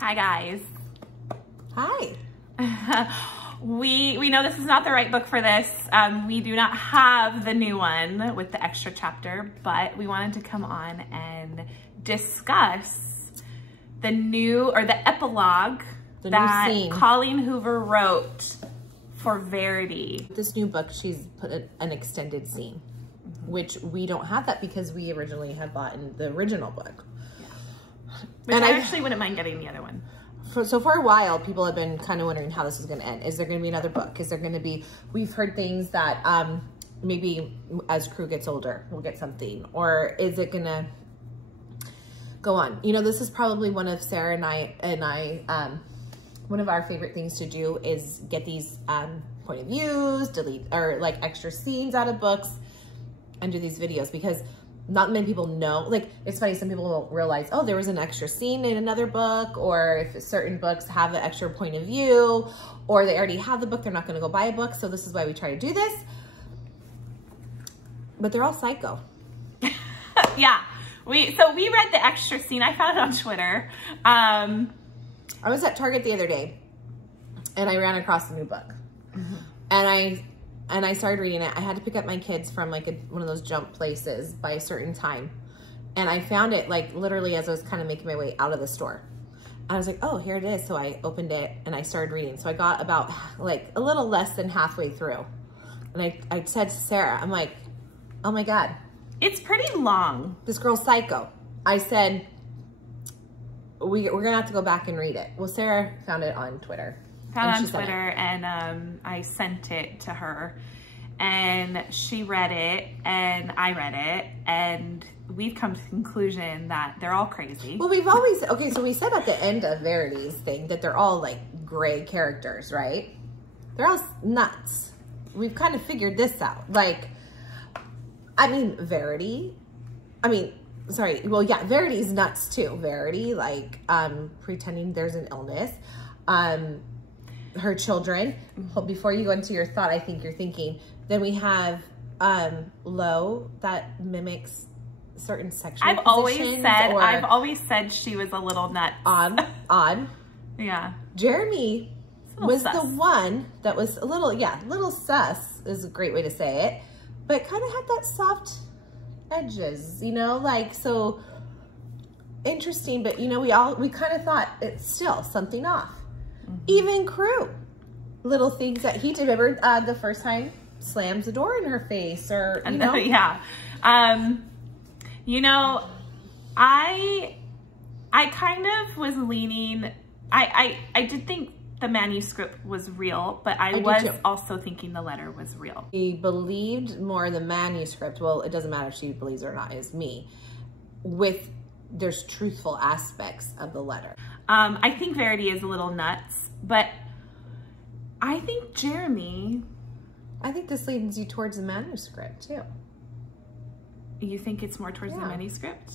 Hi guys. Hi. We know this is not the right book for this. We do not have the new one with the extra chapter, but we wanted to come on and discuss the new, or the epilogue that Colleen Hoover wrote for Verity. This new book, she's put an extended scene, which we don't have that because we originally had bought in the original book. Which I actually wouldn't mind getting the other one. So for a while, people have been kind of wondering how this is going to end. Is there going to be another book? Is there going to be, we've heard things that maybe as Crew gets older, we'll get something. Or is it going to go on? You know, this is probably one of Sarah and I, one of our favorite things to do is get these point of views, delete, or like extra scenes out of books and do these videos, because not many people know. Like, it's funny, some people will realize, oh, there was an extra scene in another book, or if certain books have an extra point of view, or they already have the book, they're not going to go buy a book. So this is why we try to do this. But they're all psycho. Yeah. So we read the extra scene. I found it on Twitter. I was at Target the other day and I ran across a new book. And I started reading it. I had to pick up my kids from like one of those jump places by a certain time. And I found it like literally as I was kind of making my way out of the store. And I was like, oh, here it is. So I opened it and I started reading. So I got about like a little less than halfway through. And I said to Sarah, I'm like, oh my God. It's pretty long. This girl's psycho. I said, we're going to have to go back and read it. Well, Sarah found it on Twitter. And I sent it to her and she read it and I read it and we've come to the conclusion that they're all crazy. Well, we've always, okay, so we said at the end of Verity's thing that they're all like gray characters, right? They're all nuts. We've kind of figured this out. Like, I mean, Verity's nuts too. Verity, like, pretending there's an illness. Her children. Before you go into your thought, I think you're thinking, then we have Lo that mimics certain sexual positions. I've always said she was a little nuts. Odd. Yeah. Jeremy was sus. The one that was a little sus is a great way to say it, but kind of had that soft edges, you know, like, so interesting. But you know, we kind of thought it's still something off. Even Crew, little things that he did. Remember the first time slams the door in her face, or you know? Yeah. You know, I kind of was leaning. I did think the manuscript was real, but I was also thinking the letter was real. He believed more in the manuscript. Well, it doesn't matter if she believes it or not. It's me. There's truthful aspects of the letter. I think Verity is a little nuts, but I think Jeremy... I think this leads you towards the manuscript too. You think it's more towards the manuscript?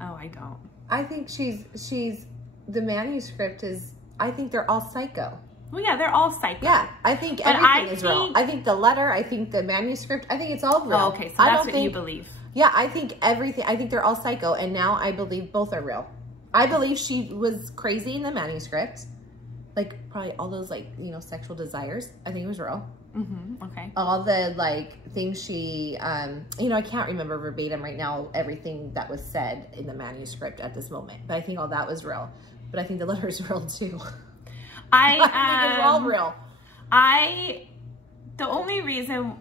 Oh, I don't. I think the manuscript is, I think they're all psycho. Well, yeah, they're all psycho. Yeah, I think everything is real. I think the letter, I think the manuscript, I think it's all real. Oh, okay, so that's what you believe. Yeah, I think everything, I think they're all psycho, and now I believe both are real. I believe she was crazy in the manuscript. Like, probably all those, like, you know, sexual desires. I think it was real. Okay. All the, like, things she, you know, I can't remember verbatim right now everything that was said in the manuscript at this moment. But I think all that was real. But I think the letter is real, too. I think it's all real. The only reason...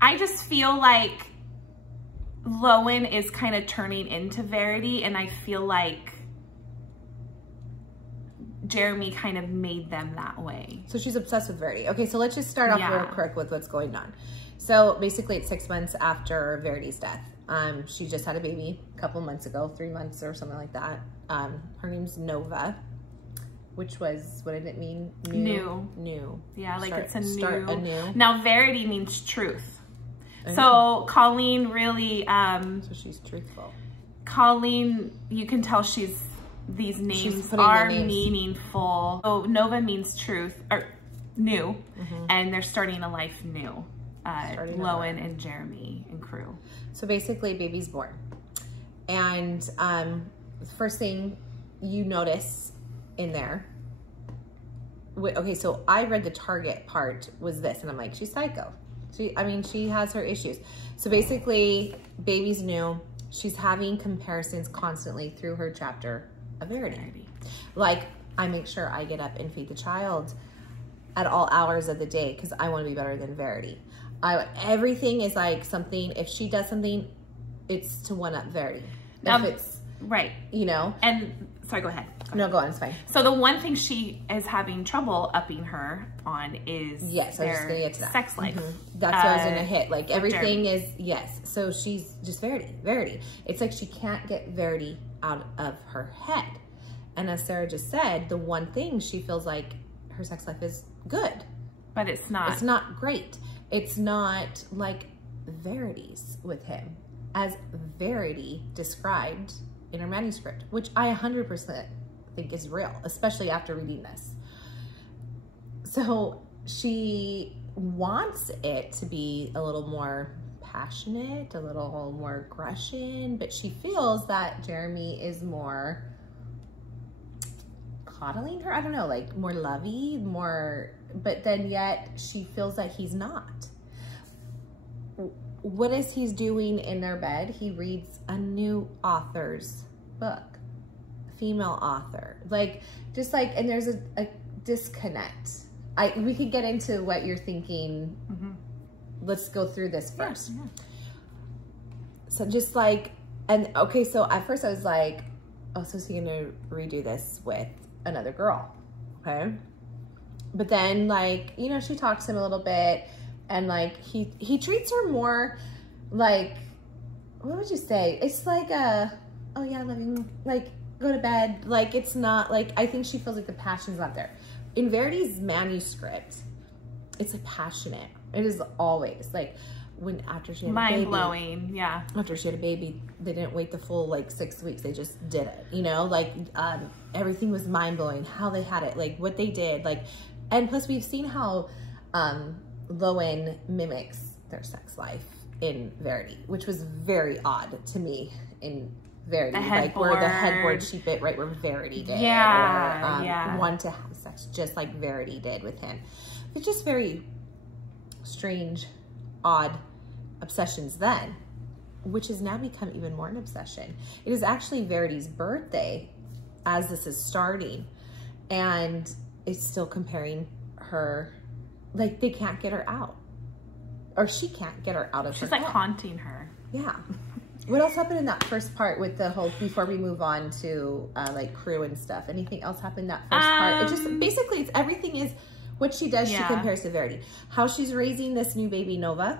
I just feel like Lowen is kind of turning into Verity, and I feel like Jeremy kind of made them that way. So she's obsessed with Verity. Okay, so let's just start off real quick with what's going on. So basically it's 6 months after Verity's death. She just had a baby a couple months ago, 3 months or something like that. Her name's Nova, which was, what did it mean? New. Yeah, like it's anew. Now Verity means truth. So Colleen really, so she's truthful. Colleen, you can tell these names are meaningful. So Nova means truth, or new, and they're starting a life new. Lowen and Jeremy and Crew. So basically baby's born. And first thing you notice in there, okay, so I read the target part was this, and I'm like, she's psycho. She has her issues. So basically, baby's new. She's having comparisons constantly through her chapter of Verity. Like, I make sure I get up and feed the child at all hours of the day because I want to be better than Verity. Everything is like something, if she does something, it's to one-up Verity. If it's, right. You know? And, sorry, go ahead. No, go on, it's fine. So the one thing she is having trouble upping her on is their sex life. That's what I was gonna hit. Like everything Jeremy. is, yes. So she's just Verity. It's like she can't get Verity out of her head. And as Sarah just said, the one thing she feels like her sex life is good. But it's not. It's not great. It's not like Verity's with him, as Verity described in her manuscript, which I 100% think is real, especially after reading this. So she wants it to be a little more passionate, a little more aggression, but she feels that Jeremy is more coddling her. I don't know, like more lovey, more, but then yet she feels that he's not. What is he doing in their bed? He reads a new author's book, female author, like just like, and there's a disconnect. We could get into what you're thinking. Let's go through this first. Yeah. So just like, and okay, so at first I was like, oh, so is he gonna redo this with another girl? Okay. But then, like, you know, she talks to him a little bit, and like he treats her more like, what would you say? It's like oh yeah, I love you, like go to bed. Like, it's not like, I think she feels like the passion's not there. In Verity's manuscript, it's a passionate. It is always like, when after she had a baby, mind-blowing, yeah. After she had a baby, they didn't wait the full like 6 weeks. They just did it, you know, like everything was mind-blowing, how they had it, like what they did, like, and plus we've seen how Lowen mimics their sex life in Verity, which was very odd to me in Verity, like where the headboard she bit right where Verity did, or wanted to have sex just like Verity did with him. It's just very strange, odd obsessions then, which has now become even more an obsession. It is actually Verity's birthday as this is starting, and it's still comparing her, like they can't get her out, or she can't get her out of her She's like head. haunting her. Yeah. What else happened in that first part with the whole, before we move on to like crew and stuff? Anything else happened in that first part? It just, basically it's everything is what she does, she compares to Verity. How she's raising this new baby, Nova,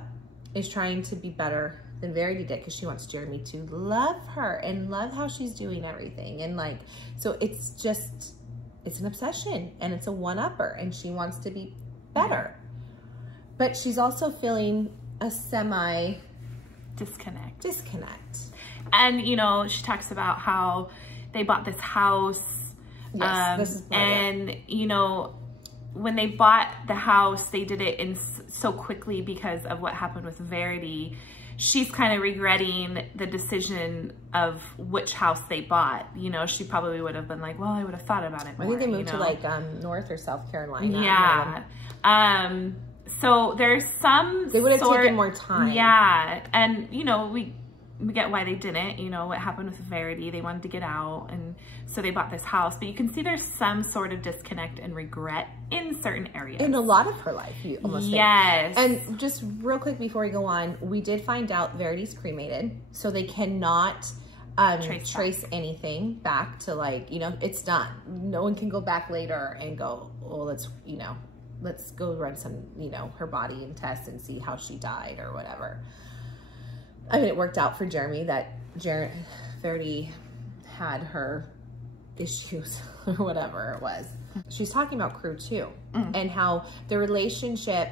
is trying to be better than Verity did, because she wants Jeremy to love her and love how she's doing everything. And like, so it's just, it's an obsession, and it's a one-upper, and she wants to be better. But she's also feeling a semi disconnect. And, you know, she talks about how they bought this house. Yes, this is and, you know, when they bought the house, they did it in so quickly because of what happened with Verity. She's kind of regretting the decision of which house they bought. You know, she probably would have been like, well, I would have thought about it more. I think they moved to like North or South Carolina. Yeah. So there's some, they would have taken more time. Yeah. And, you know, we get why they didn't, you know, what happened with Verity. They wanted to get out, and so they bought this house. But you can see there's some sort of disconnect and regret in certain areas. In a lot of her life, you almost think. And just real quick before we go on, we did find out Verity's cremated, so they cannot trace anything back to, like, you know, it's done. No one can go back later and go, well, let's, you know, let's go run some, you know, her body and test and see how she died or whatever. I mean, it worked out for Jeremy that Verity had her issues or whatever it was. She's talking about crew too, and how the relationship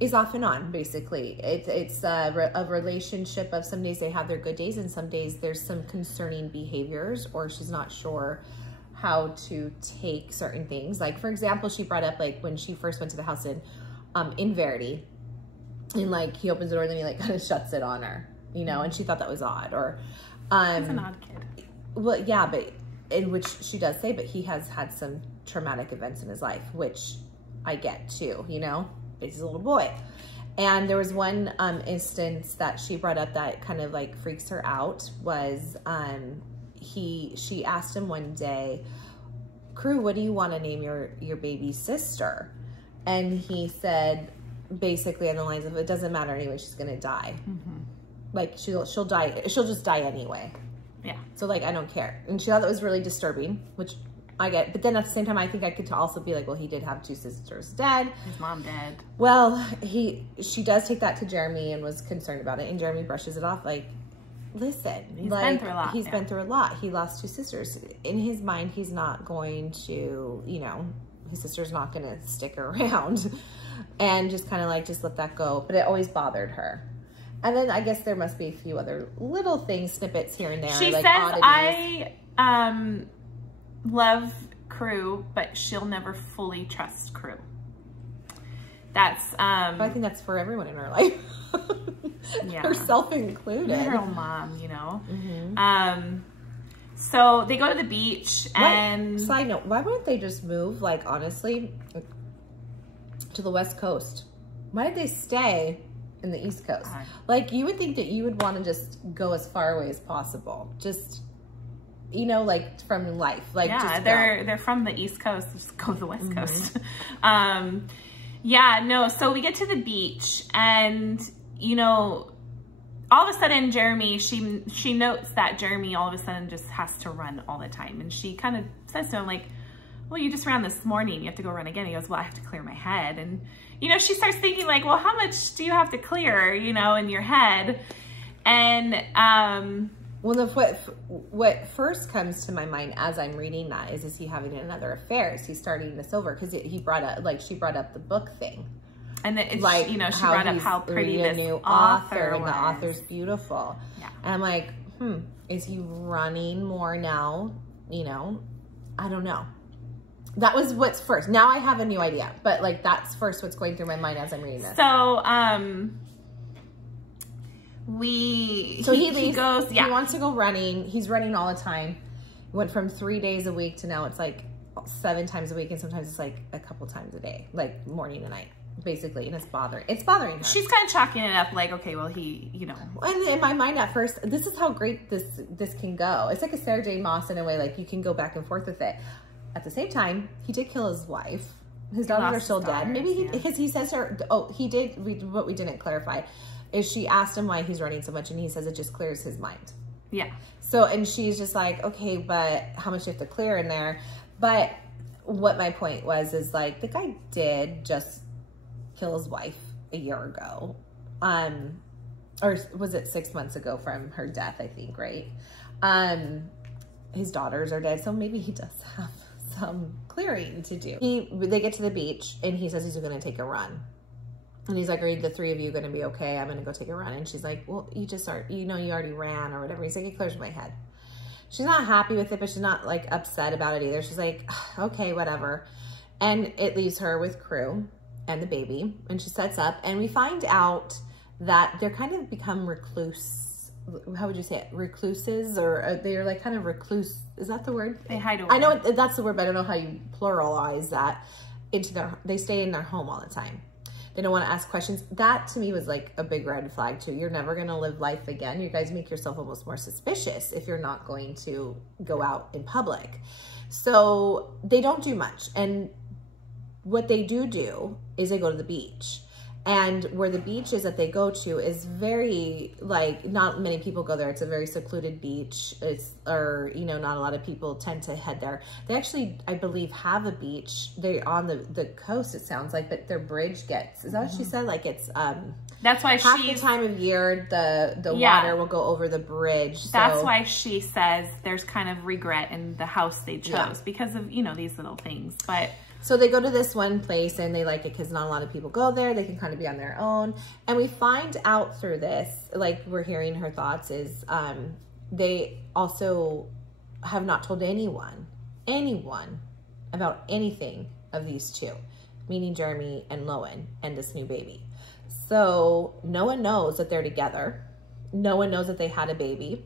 is off and on, basically. It's a relationship of some days they have their good days, and some days there's some concerning behaviors, or she's not sure how to take certain things. Like, for example, she brought up, like, when she first went to the house in Verity, and like he opens the door and then he like kind of shuts it on her, you know, and she thought that was odd. Or he's an odd kid. Well, yeah, but in which she does say, but he has had some traumatic events in his life, which I get too, you know, he's a little boy. And there was one instance that she brought up that kind of like freaks her out was she asked him one day, Crew, what do you want to name your baby sister? And he said, basically on the lines of, it doesn't matter anyway, she's gonna die. Like she'll die, she'll just die anyway. Yeah. So like, I don't care. And she thought that was really disturbing, which I get. But then at the same time, I think I could also be like, well, he did have 2 sisters dead. His mom dead. Well, she does take that to Jeremy and was concerned about it. And Jeremy brushes it off like, listen, he's been through a lot. He's been through a lot. He lost 2 sisters. In his mind, he's not going to, you know, his sister's not going to stick around. And just kind of like, just let that go. But it always bothered her. And then I guess there must be a few other little things, snippets here and there. She like says, oddities. I love Crew, but she'll never fully trust Crew. That's I think that's for everyone in her life. Yeah. Herself included. Her own mom, you know. So they go to the beach and side note, why wouldn't they just move, like, honestly, to the West Coast? Why did they stay in the East Coast? Like, you would think that you would want to just go as far away as possible. Just, you know, like, from life. Like, yeah, just they're from the East Coast. Just go to the West Coast. Yeah, no, so we get to the beach and, you know, all of a sudden Jeremy, she notes that Jeremy all of a sudden just has to run all the time. And she kind of says to him, like, well, you just ran this morning. You have to go run again. He goes, well, I have to clear my head. And, you know, she starts thinking like, well, how much do you have to clear, you know, in your head? And, well, what first comes to my mind as I'm reading that is he having another affair? Is he starting this over? Because she brought up the book thing. And it's, like, you know, she brought up how pretty this new author and was. the author's beautiful. Yeah. And I'm like, is he running more now? You know, I don't know. That was what's first. Now I have a new idea, but like that's first what's going through my mind as I'm reading this. So, he goes, yeah. He wants to go running. He's running all the time. Went from 3 days a week to now it's like 7 times a week, and sometimes it's like a couple times a day, like morning and night, basically. And it's bothering her. She's kind of chalking it up like, okay, well, he, you know. And in my mind at first, this is how great this can go. It's like a Sarah J. Maas in a way, like you can go back and forth with it. At the same time, he did kill his wife. His daughters are still dead. Maybe because he says to her, he did, what we didn't clarify is she asked him why he's running so much, and he says it just clears his mind. Yeah. So, and she's just like, okay, but how much do you have to clear in there? But what my point was is like, the guy did just kill his wife a year ago. Or was it 6 months ago from her death, I think, right? His daughters are dead, so maybe he does have some clearing to do. They get to the beach and he says he's gonna take a run. And he's like, are the 3 of you gonna be okay? I'm gonna go take a run. And she's like, well, you just aren't, you know, you already ran or whatever. He's like, it clears my head. She's not happy with it, but she's not like upset about it either. She's like, okay, whatever. And it leaves her with Crew and the baby, and she sets up, and we find out that they're kind of become recluse. How would you say it? Recluses, or they're like kind of recluse. Is that the word? They hide away. I know that's the word, but I don't know how you pluralize that into they stay in their home all the time. They don't want to ask questions. That to me was like a big red flag too. You're never going to live life again. You guys make yourself almost more suspicious if you're not going to go out in public. So they don't do much. And what they do is they go to the beach. And where the beach is that they go to is very, like, not many people go there. It's a very secluded beach. Or, you know, not a lot of people tend to head there. They actually, I believe, have a beach. They're on the coast, it sounds like, but their bridge gets, is that what she said? Like, it's, that's why half the time of year, the water will go over the bridge. That's why she says there's kind of regret in the house they chose because of, you know, these little things. But so they go to this one place and they like it because not a lot of people go there. They can kind of be on their own. And we find out through this, like we're hearing her thoughts, is they also have not told anyone about anything of these two, meaning Jeremy and Lowen and this new baby. So no one knows that they're together. No one knows that they had a baby.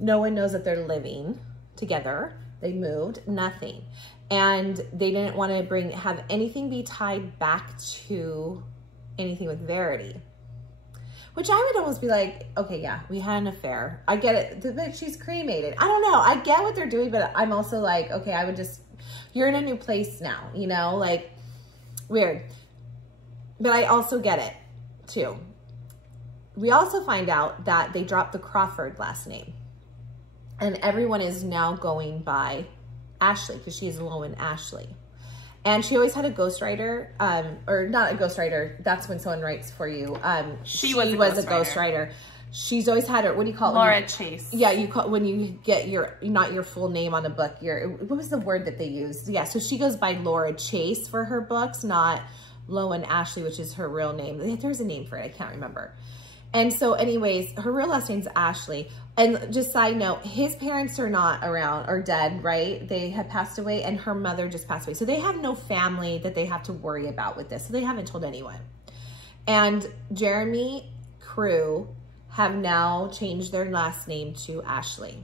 No one knows that they're living together. They moved, nothing. And they didn't want to have anything be tied back to anything with Verity. Which I would almost be like, okay, yeah, we had an affair. I get it, but she's cremated. I don't know. I get what they're doing, but I'm also like, okay, I would just, you're in a new place now, you know, like weird. But I also get it too. We also find out that they dropped the Crawford last name. And everyone is now going by Ashley because she's Lowen Ashley. And she always had a ghostwriter, or not a ghostwriter. That's when someone writes for you. She was a ghostwriter. She's always had her, what do you call it? Laura Chase. Yeah, you call when you get not your full name on a book. What was the word that they used? Yeah, so she goes by Laura Chase for her books, not Lowen Ashley, which is her real name. There's a name for it. I can't remember. And so anyways, her real last name's Ashley. And just side note, his parents are not around or dead, right? They have passed away and her mother just passed away. So they have no family that they have to worry about with this. So they haven't told anyone. And Jeremy crew have now changed their last name to Ashley.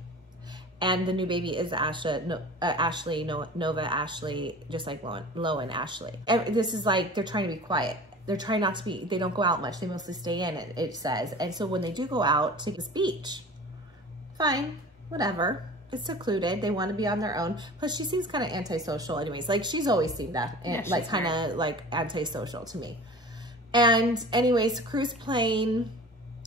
And the new baby is Ashley, Nova Ashley, just like Lowen Ashley. And this is like, they're trying to be quiet. They're trying not to be, they don't go out much. They mostly stay in, it says. And so when they do go out to this beach, fine, whatever. It's secluded. They want to be on their own. Plus she seems kind of antisocial anyways. Like she's always seemed that, yeah, like kind of like antisocial to me. And anyways, crew's playing,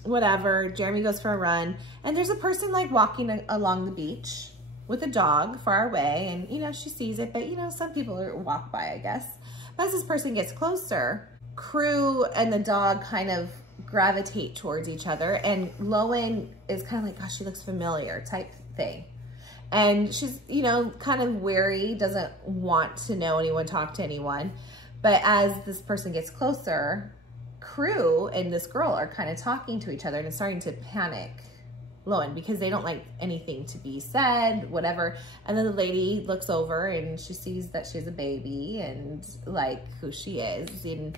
whatever. Jeremy goes for a run. And there's a person like walking along the beach with a dog far away. And, you know, she sees it. But, you know, some people walk by, I guess. But as this person gets closer, crew and the dog kind of gravitate towards each other, and Lowen is kind of like, gosh, she looks familiar type thing. And she's, you know, kind of wary, doesn't want to know anyone, talk to anyone. But as this person gets closer, crew and this girl are kind of talking to each other and it's starting to panic Lowen because they don't like anything to be said, whatever. And then the lady looks over and she sees that she has a baby and like who she is. And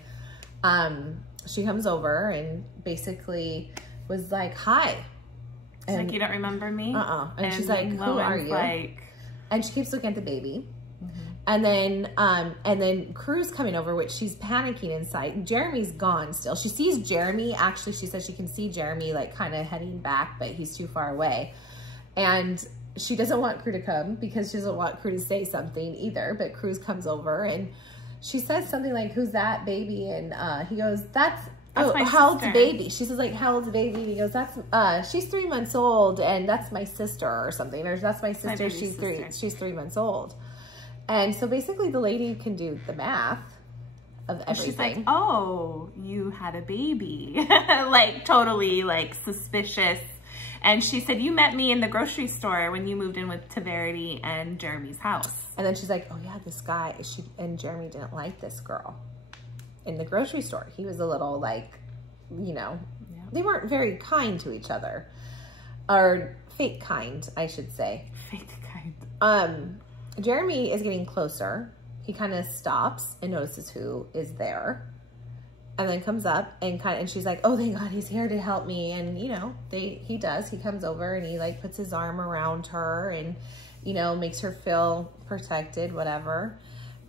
she comes over and basically was like, hi. She's like, you don't remember me? And she's like, who are you? Like... And she keeps looking at the baby. And then Crew's coming over, which she's panicking inside. Jeremy's gone still. She sees Jeremy. Actually, she says she can see Jeremy like kind of heading back, but he's too far away. And she doesn't want Crew to come because she doesn't want Crew to say something either. But Crew comes over and she says something like, who's that baby? And he goes, that's how old's the baby? She says like, how old's the baby? And he goes, that's, she's 3 months old and that's my sister or something. Or that's my sister, she's 3 months old. And so basically the lady can do the math of everything. She's like, oh, you had a baby. Like totally like suspicious. And she said, you met me in the grocery store when you moved in to Verity and Jeremy's house. And then she's like, oh yeah, this guy, and Jeremy didn't like this girl in the grocery store. He was a little like, you know, yeah. They weren't very kind to each other. Or fake kind, I should say. Fake kind. Jeremy is getting closer. He kind of stops and notices who is there. And then comes up and she's like, oh, thank God he's here to help me. And, you know, he does. He comes over and he like puts his arm around her and, you know, makes her feel protected, whatever.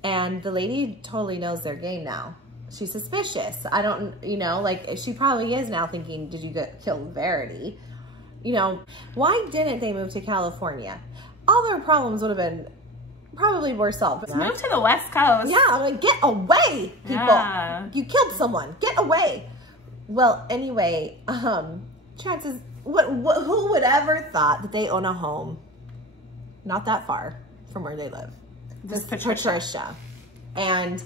And the lady totally knows their game now. She's suspicious. I don't, you know, like she probably is now thinking, did you kill Verity? You know, why didn't they move to California? All their problems would have been probably more solved. Let's move to the West Coast. Yeah, I'm like, get away, people. Yeah. You killed someone. Get away. Well, anyway, chances, who would ever thought that they own a home not that far from where they live? This Patricia. And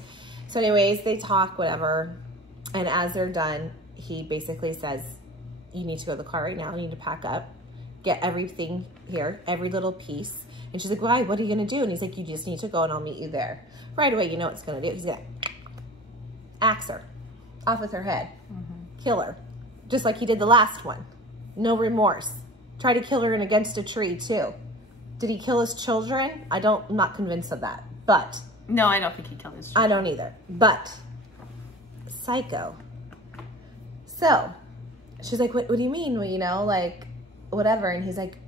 so anyways, they talk, whatever. And as they're done, he basically says, you need to go to the car right now. You need to pack up, get everything here, every little piece. And she's like, why? What are you going to do? And he's like, you just need to go and I'll meet you there. Right away, you know what he's going to do. He's going to axe her off with her head, kill her, just like he did the last one. No remorse. Try to kill her against a tree too. Did he kill his children? I'm not convinced of that, but. No, I don't think he killed his children. I don't either, but psycho. So she's like, what do you mean? Well, you know, like whatever. And he's like,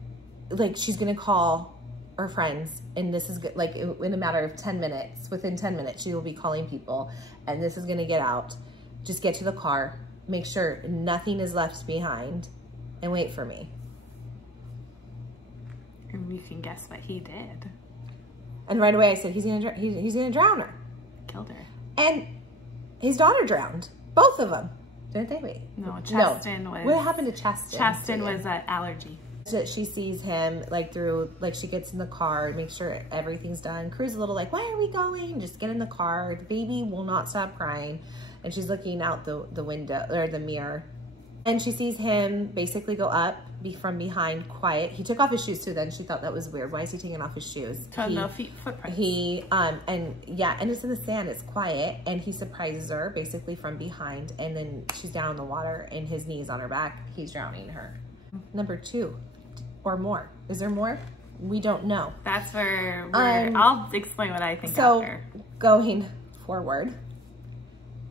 like, she's gonna call her friends, and this is like in a matter of 10 minutes, within 10 minutes, she will be calling people, and this is gonna get out. Just get to the car, make sure nothing is left behind, and wait for me. And you can guess what he did. And right away I said, he's gonna drown her. Killed her. And his daughter drowned. Both of them. Didn't they? Wait. No, Chaston was... What happened to Chaston? Chaston was an allergy. She sees him, like, through, like, she gets in the car, make sure everything's done. Crew's a little like, why are we going? Just get in the car. The baby will not stop crying. And she's looking out the window, or the mirror. And she sees him basically go up from behind, quiet. He took off his shoes too. Then she thought that was weird. Why is he taking off his shoes? No footprints. And yeah, and it's in the sand. It's quiet, and he surprises her basically from behind, and then she's down in the water, and his knees on her back. He's drowning her. Number 2, or more. Is there more? We don't know. That's where I'll explain what I think after. So going forward,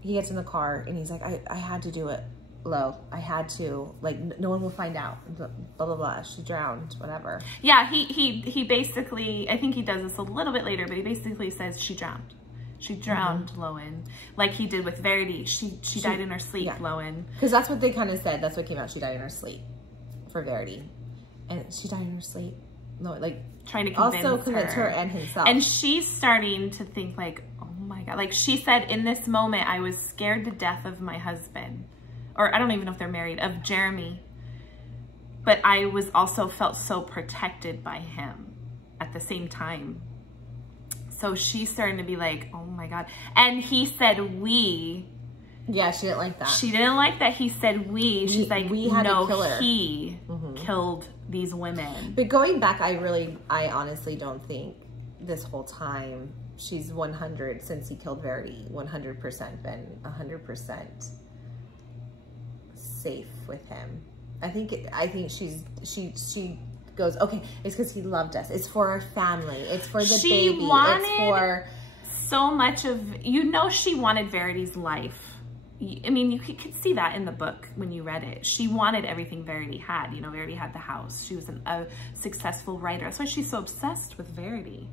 he gets in the car, and he's like, I had to do it. Low. I had to, like, no one will find out, blah, blah, blah. She drowned, whatever. Yeah, he basically, I think he does this a little bit later, but he basically says she drowned. She drowned Lowen. Like he did with Verity. She died in her sleep, yeah. Lowen. Because that's what they kind of said. That's what came out. She died in her sleep for Verity. And she died in her sleep. No, like, trying to convince her and himself. And she's starting to think like, oh my God. Like she said, in this moment, I was scared to death of my husband. Or I don't even know if they're married, of Jeremy. But I was also felt so protected by him at the same time. So she's starting to be like, oh my God. And he said, we. Yeah, she didn't like that. She didn't like that he said we. She's like, we had no, to kill her. He killed these women. But going back, I honestly don't think this whole time she's 100, since he killed Verity, 100% been 100% safe with him. I think she goes, okay, it's because he loved us. It's for our family. It's for the baby. It's for so much of, you know, she wanted Verity's life. I mean, you could see that in the book when you read it. She wanted everything Verity had. You know, Verity had the house. She was a successful writer. That's why she's so obsessed with Verity.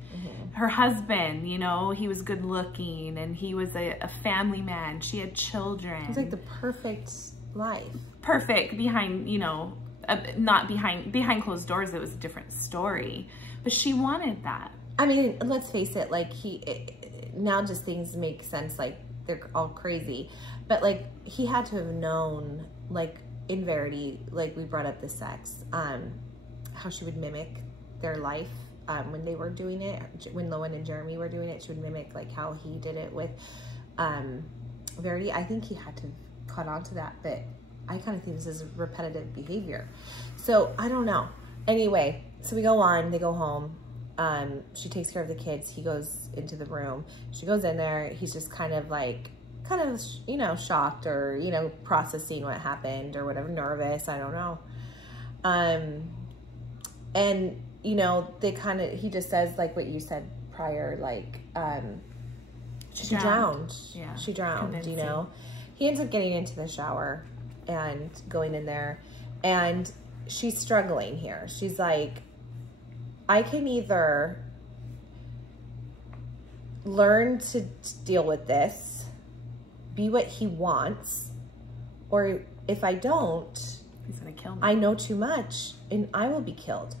Her husband, you know, he was good looking and he was a family man. She had children. It was like the perfect life. Perfect behind, you know, not behind closed doors. It was a different story, but she wanted that. I mean, let's face it, like now just things make sense, like they're all crazy, but like he had to have known, like in Verity, like we brought up the sex, how she would mimic their life when they were doing it, when Lowen and Jeremy were doing it. She would mimic like how he did it with Verity. I think he had to caught on to that, but I kind of think this is repetitive behavior. So I don't know. Anyway, so we go on, they go home. She takes care of the kids. He goes into the room. She goes in there. He's just kind of, you know, shocked or, you know, processing what happened or whatever, nervous. I don't know. And, you know, he just says like what you said prior, like, she drowned. Yeah. She drowned, you know. He ends up getting into the shower and going in there, and she's struggling here. She's like, I can either learn to deal with this, be what he wants, or if I don't, he's gonna kill me. I know too much and I will be killed.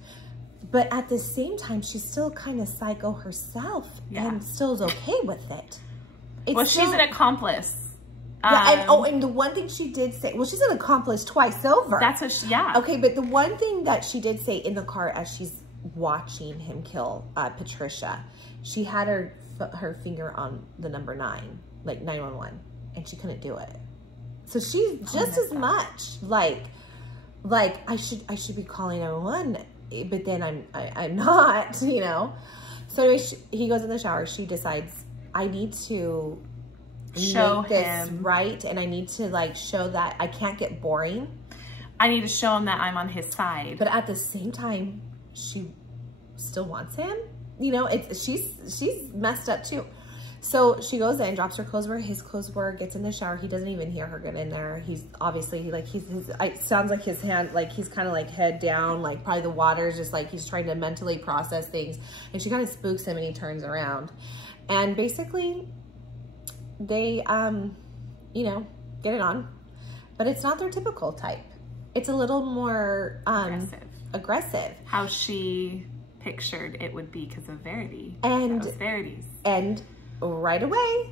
But at the same time, she's still kind of psycho herself, and still is okay with it. Well, she's an accomplice. Yeah, and the one thing she did say, well, she's an accomplice twice over. That's what she, Okay, but the one thing that she did say in the car as she's watching him kill Patricia, she had her finger on the number 9, like 911, and she couldn't do it. So she's just as much like I should be calling 911, but then I'm not, you know. So anyway, he goes in the shower. She decides, I need to show this right, and I need to like show that I can't get boring. I need to show him that I'm on his side. But at the same time, she still wants him. You know, she's messed up too. So she goes in, drops her clothes where his clothes were, gets in the shower. He doesn't even hear her get in there. He's obviously like, it sounds like his hand, like he's kind of like head down, like probably the water's just like, he's trying to mentally process things. And she kind of spooks him and he turns around. And basically they, you know, get it on, but it's not their typical type. It's a little more, aggressive. How she pictured it would be because of Verity. And that was Verity's. And right away,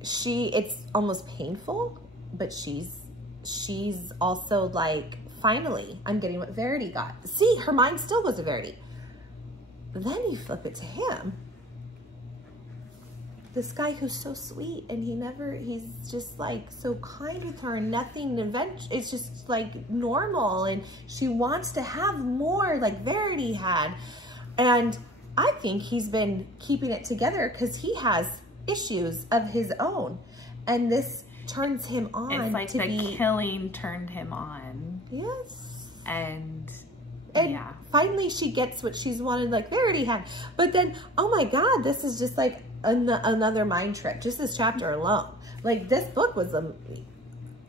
it's almost painful, but she's also like, finally, I'm getting what Verity got. See, her mind still goes to Verity. But then you flip it to him. This guy who's so sweet, and he's just like so kind with her, and nothing it's just like normal, and she wants to have more like Verity had. And I think he's been keeping it together because he has issues of his own, and this turns him on. It's like the killing turned him on. Yes. And yeah, finally she gets what she's wanted, like Verity had. But then, oh my God, this is just like another mind trip. Just this chapter alone. Like this book was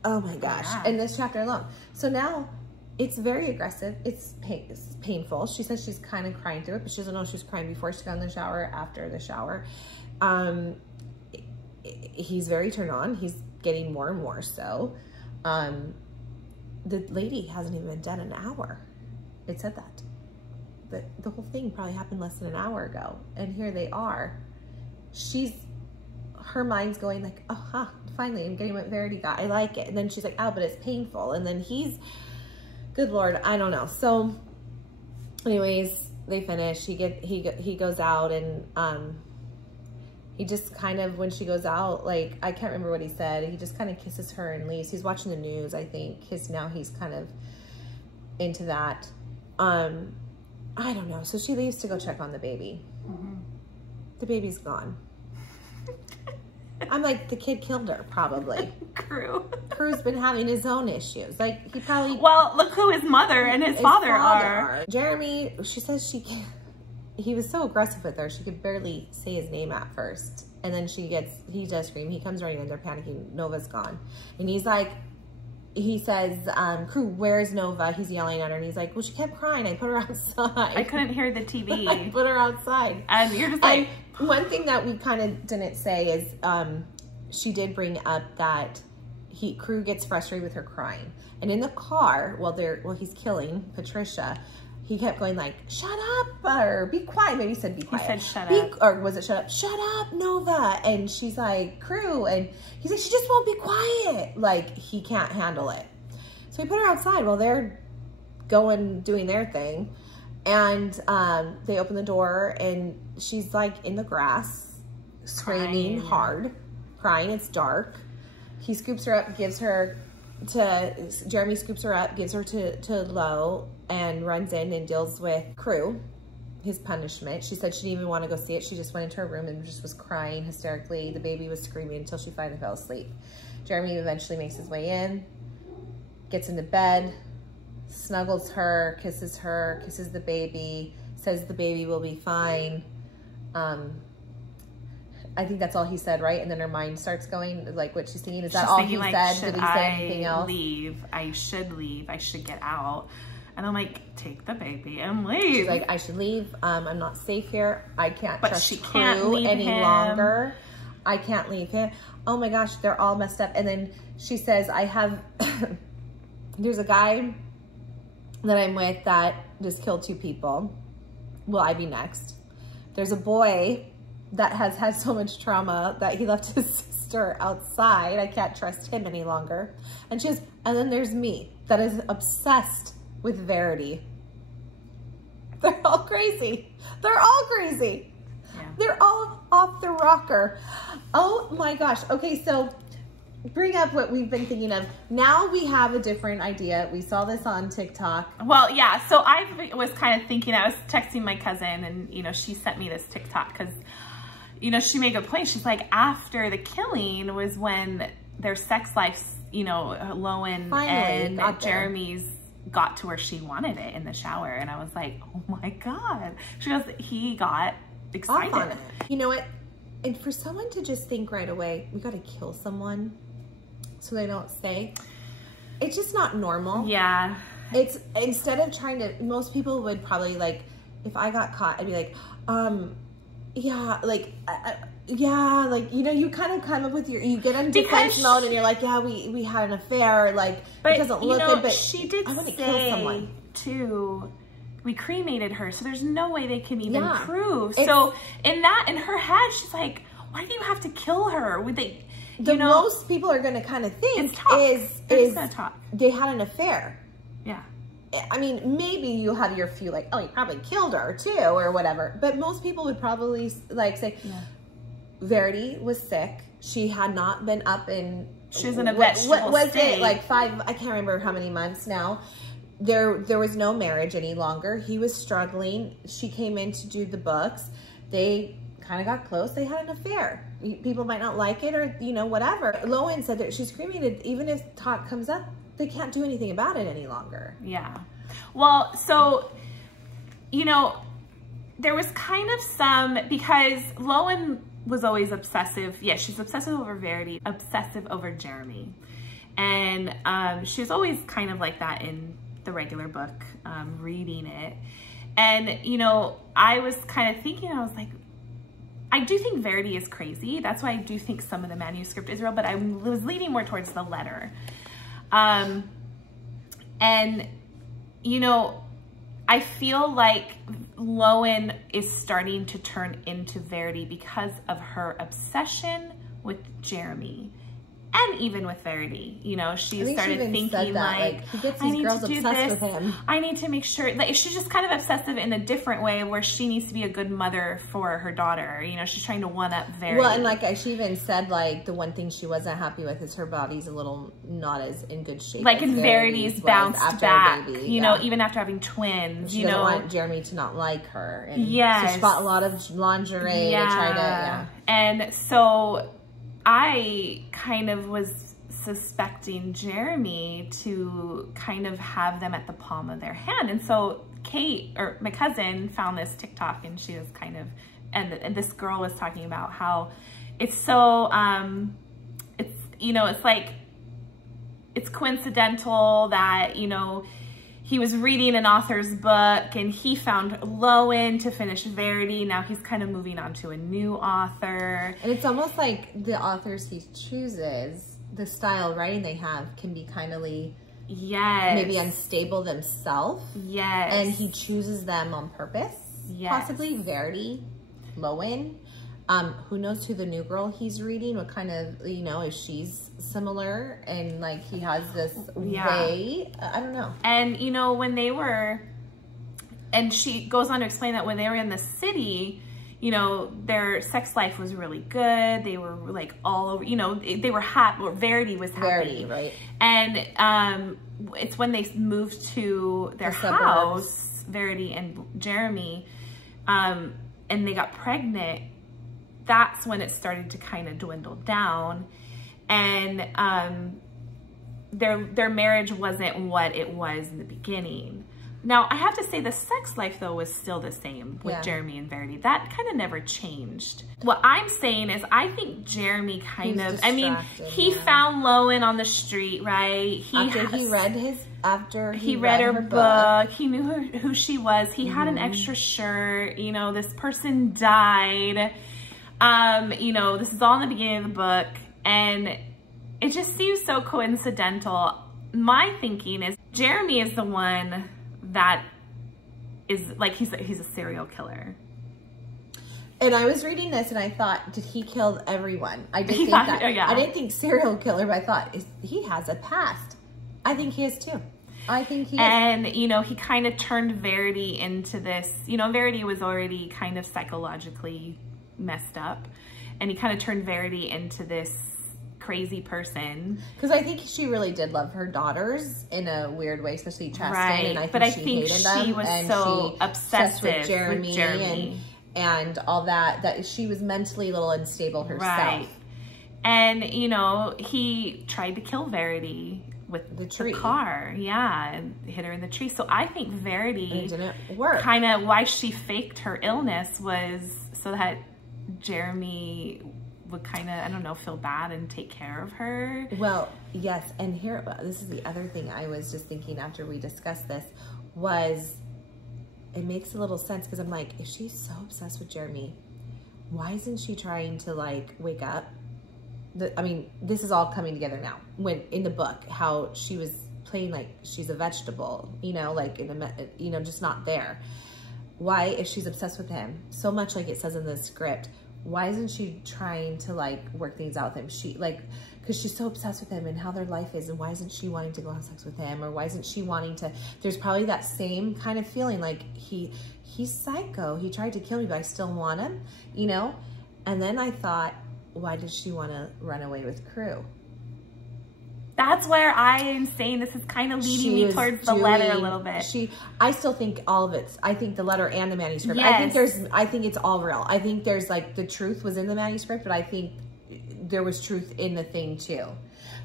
oh my gosh, yeah. And this chapter alone. So now it's very aggressive. It's painful. She says she's kind of crying through it, but she doesn't know if she was crying before she got in the shower, after the shower. He's very turned on. He's getting more and more so. The lady hasn't even been dead an hour. It said that. But the whole thing probably happened less than an hour ago. And here they are. Her mind's going like, oh, finally, I'm getting what Verity got. I like it. And then she's like, oh, but it's painful. And then good Lord, I don't know. So anyways, they finish. He goes out, and he just kind of, when she goes out, like, I can't remember what he said. He just kind of kisses her and leaves. He's watching the news, I think, because now he's kind of into that. I don't know. So she leaves to go check on the baby. Mm-hmm. The baby's gone. I'm like, the kid killed her, probably. Crew's been having his own issues. Like, he probably... Well, look who his mother and his father are. Jeremy, she says he was so aggressive with her, she could barely say his name at first. And then he does scream. He comes running in, they're panicking. Nova's gone. And he's like, he says, Crew, where's Nova? He's yelling at her, and he's like, well, she kept crying. I put her outside. I couldn't hear the TV. I put her outside. And you're just like... One thing that we kind of didn't say is she did bring up that Crew gets frustrated with her crying. And in the car, while he's killing Patricia, he kept going like, shut up, or be quiet. Maybe he said be quiet. He said shut up. Or was it shut up? Shut up, Nova. And she's like, Crew. And he's like, she just won't be quiet. Like, he can't handle it. So he put her outside while they're doing their thing. And they open the door, and she's like in the grass, screaming hard, crying. It's dark. He scoops her up, Jeremy scoops her up, gives her to Lo, and runs in and deals with Crew, his punishment. She said she didn't even want to go see it. She just went into her room and just was crying hysterically. The baby was screaming until she finally fell asleep. Jeremy eventually makes his way in, gets into bed, snuggles her, kisses the baby, says the baby will be fine. I think that's all he said, right? And then her mind starts going, like what she's thinking. Is that all he said? Did he say anything else? I should leave. I should get out. And I'm like, take the baby and leave. She's like, I should leave. I'm not safe here. I can't trust she can't Crew leave any him. longer. I can't leave him. Oh my gosh, they're all messed up. And then she says, there's a guy that I'm with that just killed 2 people. Will I be next? There's a boy that has had so much trauma that he left his sister outside. I can't trust him any longer. And then there's me that is obsessed with Verity. They're all crazy. They're all crazy. Yeah. They're all off the rocker. Oh my gosh. Okay, so bring up what we've been thinking of. Now we have a different idea. We saw this on TikTok. Well, yeah, so I was kind of thinking, I was texting my cousin, and, she sent me this TikTok because, she made a point. She's like, after the killing was when their sex lives, Lo and Jeremy's got to where she wanted it in the shower. And I was like, oh my God. She goes, he got excited. You know what? And for someone to just think right away, we got to kill someone so they don't stay. It's just not normal. Yeah. It's, instead of trying to, most people would probably like, if I got caught, I'd be like, yeah, like, yeah, like, you know, you kind of come up with your, you get in defense mode and you're like, yeah, we had an affair, like, it doesn't look good, but she did I wouldn't kill someone. Too. We cremated her, so there's no way they can even prove. So in her head, she's like, why do you have to kill her? Would they? The most people are going to kind of think is they had an affair. Yeah. I mean, maybe you have your few like, oh, you probably killed her too, or whatever. But most people would probably like say, Verity was sick. She had not been up in. She was in a vegetable What was state. it? Like 5? I can't remember how many months now. There was no marriage any longer. He was struggling. She came in to do the books. They kind of got close. They had an affair. People might not like it or, you know, whatever. Lowen said that she's cremated. Even if talk comes up, they can't do anything about it any longer. Yeah. Well, so, you know, there was kind of some, because Lowen was always obsessive. Yeah, she's obsessive over Verity, obsessive over Jeremy. And she was always kind of like that in the regular book, reading it. And, you know, I was kind of thinking, I was like, I do think Verity is crazy. That's why I do think some of the manuscript is real, but I was leaning more towards the letter. And, you know, I feel like Lowen is starting to turn into Verity because of her obsession with Jeremy. And even with Verity, you know, she started thinking like, he gets these girls obsessed with him. I need to make sure, like, she's just kind of obsessive in a different way where she needs to be a good mother for her daughter. You know, she's trying to one up Verity. Well, and like she even said, like, the one thing she wasn't happy with is her body's a little not as in good shape. Like in Verity's bounced back, you know, even after having twins, she doesn't want Jeremy to not like her. And so she bought a lot of lingerie to try to, And so I kind of was suspecting Jeremy to kind of have them at the palm of their hand. And so Kate, or my cousin, found this TikTok, and she was kind of, and this girl was talking about how it's so, it's, you know, it's like, it's coincidental that, you know, he was reading an author's book and he found Lowen to finish Verity. Now he's kind of moving on to a new author. And it's almost like the authors he chooses, the style of writing they have can be kind of maybe unstable themselves. Yes. And he chooses them on purpose. Yes. Possibly Verity, Lowen. Who knows who the new girl he's reading, what kind of, you know, if she's similar and like he has this way, I don't know. And, you know, when they were, and she goes on to explain that when they were in the city, you know, their sex life was really good. They were like all over, you know, they were happy, or Verity was happy. Verity, right. And it's when they moved to their house, Verity and Jeremy, and they got pregnant. That's when it started to kind of dwindle down, and their marriage wasn't what it was in the beginning. Now, I have to say the sex life, though, was still the same with Jeremy and Verity. That kind of never changed. What I'm saying is I think Jeremy kind of, I mean, he found Lowen on the street, right? After he read her book. He knew who she was. He had an extra shirt. You know, this person died. You know, this is all in the beginning of the book, and it just seems so coincidental. My thinking is Jeremy is the one that is like, he's a serial killer. And I was reading this and I thought, did he kill everyone? I did think that. I didn't think serial killer, but I thought he has a past. I think he is too. I think he is. And, you know, he kind of turned Verity into this, you know, Verity was already kind of psychologically messed up, and he kind of turned Verity into this crazy person. Because I think she really did love her daughters in a weird way, especially Chastain. Right. And I think she hated them, was and so obsessed with Jeremy. And all that she was mentally a little unstable herself. Right. And, you know, he tried to kill Verity with the car. Yeah, and hit her in the tree. So I think Verity, it didn't work. Kind of why she faked her illness was so that Jeremy would kind of, I don't know, feel bad and take care of her. Well, yes. And here, this is the other thing I was just thinking after we discussed this was, it makes a little sense because I'm like, if she's so obsessed with Jeremy, why isn't she trying to like wake up? I mean, this is all coming together now. When in the book, how she was playing like she's a vegetable, you know, like in a, you know, just not there. Why, if she's obsessed with him so much, like it says in the script, why isn't she trying to like work things out with him? She like, because she's so obsessed with him and how their life is, and why isn't she wanting to go have sex with him, or why isn't she wanting to? There's probably that same kind of feeling like he's psycho. He tried to kill me, but I still want him, you know. And then I thought, why does she want to run away with Crew? That's where I am saying this is kind of leading me towards the letter a little bit. I still think all of it's, I think the letter and the manuscript. Yes. I think it's all real. I think there's like the truth was in the manuscript, but I think there was truth in the thing too.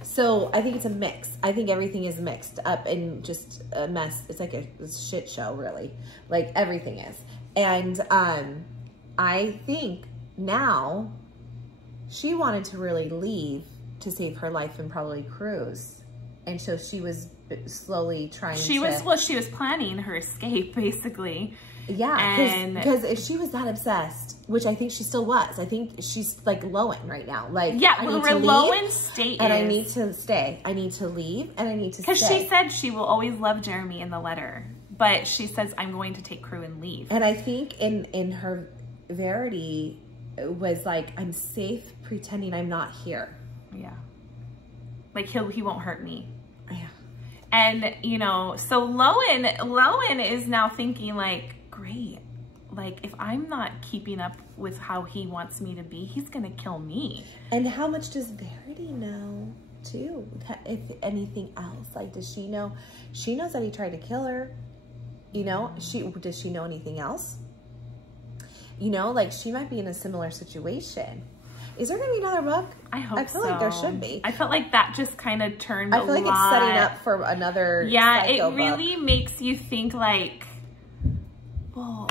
So I think it's a mix. I think everything is mixed up and just a mess. It's like a shit show, really. Like everything is. And I think now she wanted to really leave to save her life and probably Crew's. And so she was slowly trying Well, she was planning her escape, basically. Yeah, because if she was that obsessed, which I think she still was, I think she's like Lowen right now. Like, yeah, well, where Lowen's state and I need to stay. I need to leave, and I need to stay. Because she said she will always love Jeremy in the letter, but she says, I'm going to take Crew and leave. And I think in her Verity was like, I'm safe pretending I'm not here. Yeah. Like he won't hurt me. Yeah. And, you know, so Lowen is now thinking like, great, like if I'm not keeping up with how he wants me to be, he's gonna kill me. And how much does Verity know too? If anything else, like does she know? She knows that he tried to kill her. You know, does she know anything else? You know, like she might be in a similar situation. Is there gonna be another book? I hope so. I feel like there should be. I felt like that just kind of turned I feel like it's setting up for another Yeah, it really makes you think like, well,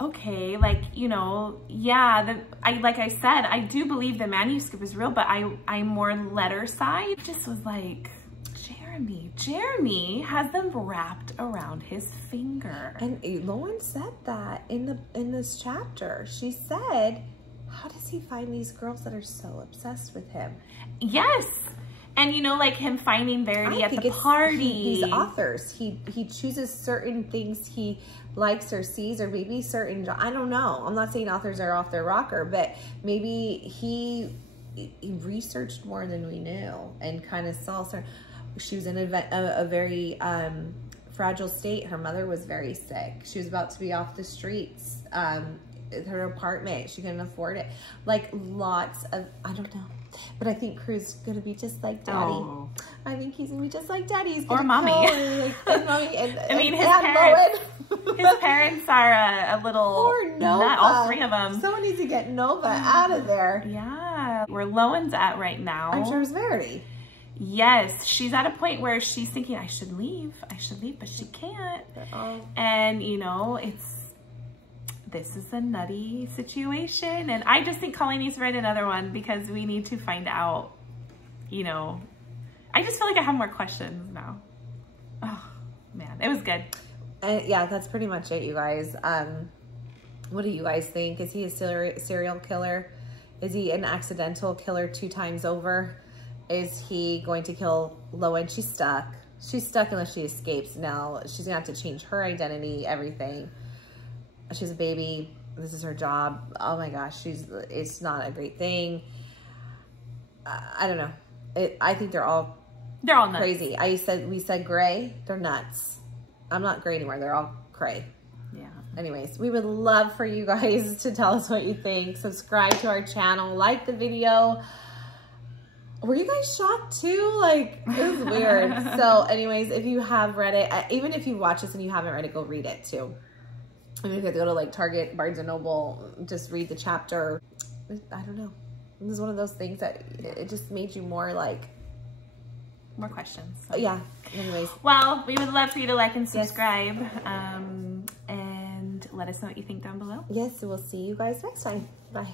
okay, like, you know, yeah, like I said, I do believe the manuscript is real, but I'm more letter side. It just was like, Jeremy has them wrapped around his finger. And Lowen said that in this chapter. She said, how does he find these girls that are so obsessed with him? Yes. And you know, like him finding Verity at the party. These authors, he chooses certain things he likes or sees, or maybe certain, I don't know. I'm not saying authors are off their rocker, but maybe he researched more than we knew and kind of saw certain, she was in a very fragile state. Her mother was very sick. She was about to be off the streets. Her apartment, she couldn't afford it. Like lots of, I don't know. But I think Crew's gonna be just like Daddy. Oh. I think he's gonna be just like Daddy. He's gonna or Mommy. And Mommy and, I mean, his parents are a little or Nova. Not all three of them. Someone needs to get Nova out of there. Yeah. Where Lowen's at right now. I'm sure it's Verity. Yes, she's at a point where she's thinking, I should leave, but she can't. And you know, this is a nutty situation. And I just think Colleen needs to write another one because we need to find out, you know, I just feel like I have more questions now. Oh man, it was good. Yeah, that's pretty much it, you guys. What do you guys think? Is he a serial killer? Is he an accidental killer 2 times over? Is he going to kill Lowen? She's stuck. She's stuck unless she escapes. Now she's gonna have to change her identity, everything. She's a baby. This is her job. Oh my gosh, it's not a great thing. I don't know. I think they're all nuts. Crazy. We said gray. They're nuts. I'm not gray anymore. They're all cray. Yeah. Anyways, we would love for you guys to tell us what you think. Subscribe to our channel. Like the video. Were you guys shocked too? Like, it was weird. So anyways, if you have read it, even if you watch this and you haven't read it, go read it too. I mean, if you have to go to like Target, Barnes & Noble, just read the chapter. I don't know. This is one of those things that it just made you more like... More questions. So. Yeah. Anyways. Well, we would love for you to like and subscribe. Yes. And let us know what you think down below. Yes, we'll see you guys next time. Bye.